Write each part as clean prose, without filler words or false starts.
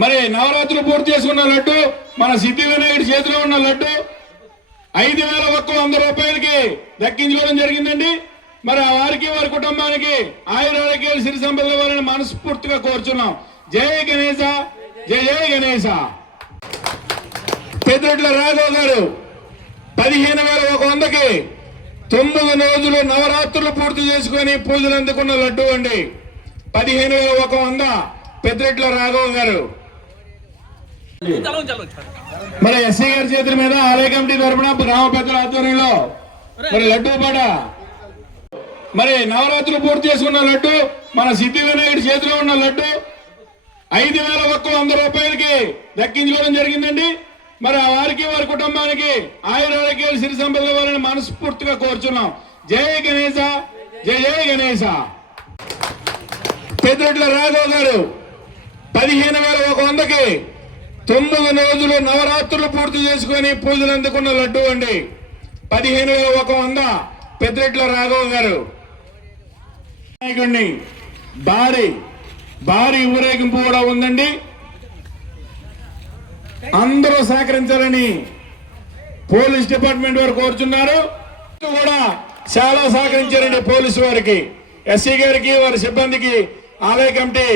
మరి నవరాత్రులు పూర్తి చేసుకున్న లడ్డు మన సిద్ధి వినాయకుడి చేతిలో ఉన్న లడ్డు 5,100 రూపాయలకి దక్కించుకోవడం జరిగిందండి. మరి ఆ వారికి వారి కుటుంబానికి ఆయురారోగ్యాలు సిరి సంపదల వారిని మనస్ఫూర్తిగా కోరుచున్నాం. జై గణేశ, జై జై గణేశ. పెద్దరెడ్ల రాఘవ్ గారు 15,100కి 9 రోజులు నవరాత్రులు పూర్తి చేసుకుని పూజలు అందుకున్న లడ్డు అండి. 15,100 పెద్దరెడ్ల రాఘవ్ గారు. మరి ఎస్సీ గారి చేతుల మీద ఆలయ కమిటీ తరఫున గ్రామ పెద్దల ఆధ్వర్యంలో మరి లడ్డు పాట మరి నవరాత్రులు పూర్తి చేసుకున్న లడ్డు మన సిద్ధి వినాయకుడి చేతిలో ఉన్న లడ్డు 5,100 రూపాయలకి దక్కించుకోవడం జరిగిందండి. మరి ఆ వారికి వారి కుటుంబానికి ఆయురారోగ్యాలు సిరి సంపదల వారిని మనస్ఫూర్తిగా కోరుచున్నాం. జై గణేశ, జై జై గణేశ. పెద్దరెడ్ల రాఘవ్ గారు 15,100కి 9 రోజులు నవరాత్రులు పూర్తి చేసుకుని పూజలు అందుకున్న లడ్డు అండి. 15,100 పెద్దరెడ్ల రాఘవ్ గారు. వినాయకుడిని భారీ ఊరేగింపు కూడా ఉందండి. అందరూ సహకరించాలని పోలీస్ డిపార్ట్మెంట్ వారు కోరుచున్నారు. కూడా చాలా సహకరించారండి పోలీసు వారికి, ఎస్సీ గారికి, వారి సిబ్బందికి, ఆలయ కమిటీ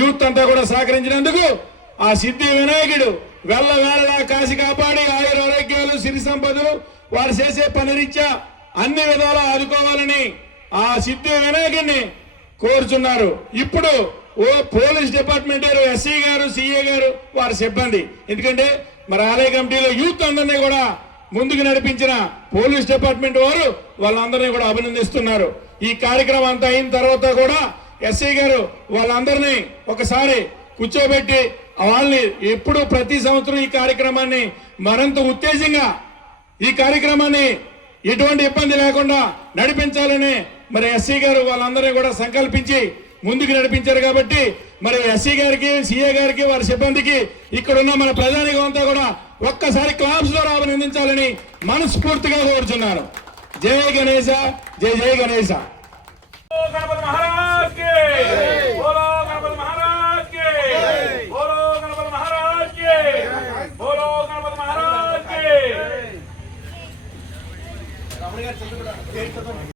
యూత్ అంతా కూడా సహకరించినందుకు ఆ సిద్ధి వినాయకుడు వేళలా కాసి కాపాడి ఆయురారోగ్యాలు సిరి సంపదలు వారు చేసే పనిరీత్యా అన్ని విధాలా ఆదుకోవాలని ఆ సిద్ధి వినాయకుడిని కోరుచున్నారు. ఇప్పుడు పోలీస్ డిపార్ట్మెంట్ గారు, ఎస్సీ గారు, సిఏ గారు, వారి సిబ్బంది, ఎందుకంటే మరి ఆలయ కమిటీలో యూత్ అందరినీ కూడా ముందుకు నడిపించిన పోలీస్ డిపార్ట్మెంట్ వారు వాళ్ళందరినీ కూడా అభినందిస్తున్నారు. ఈ కార్యక్రమం అంతా అయిన తర్వాత కూడా ఎస్ఐ గారు వాళ్ళందరినీ ఒకసారి కూర్చోబెట్టి వాళ్ళని ఎప్పుడు ప్రతి సంవత్సరం ఈ కార్యక్రమాన్ని మరింత ఉత్తేజంగా ఈ కార్యక్రమాన్ని ఎటువంటి ఇబ్బంది లేకుండా నడిపించాలని మరి ఎస్సీ గారు వాళ్ళందరినీ కూడా సంకల్పించి ముందుకు నడిపించారు. కాబట్టి మరి ఎస్సీ గారికి, సిఏ గారికి, వారి సిబ్బందికి, ఇక్కడున్న మన ప్రజానికం అంతా కూడా ఒక్కసారి క్లాప్స్ ద్వారా అభినందించాలని మనస్ఫూర్తిగా కోరుచున్నారు. జై గణేశ, జై జై గణేశ.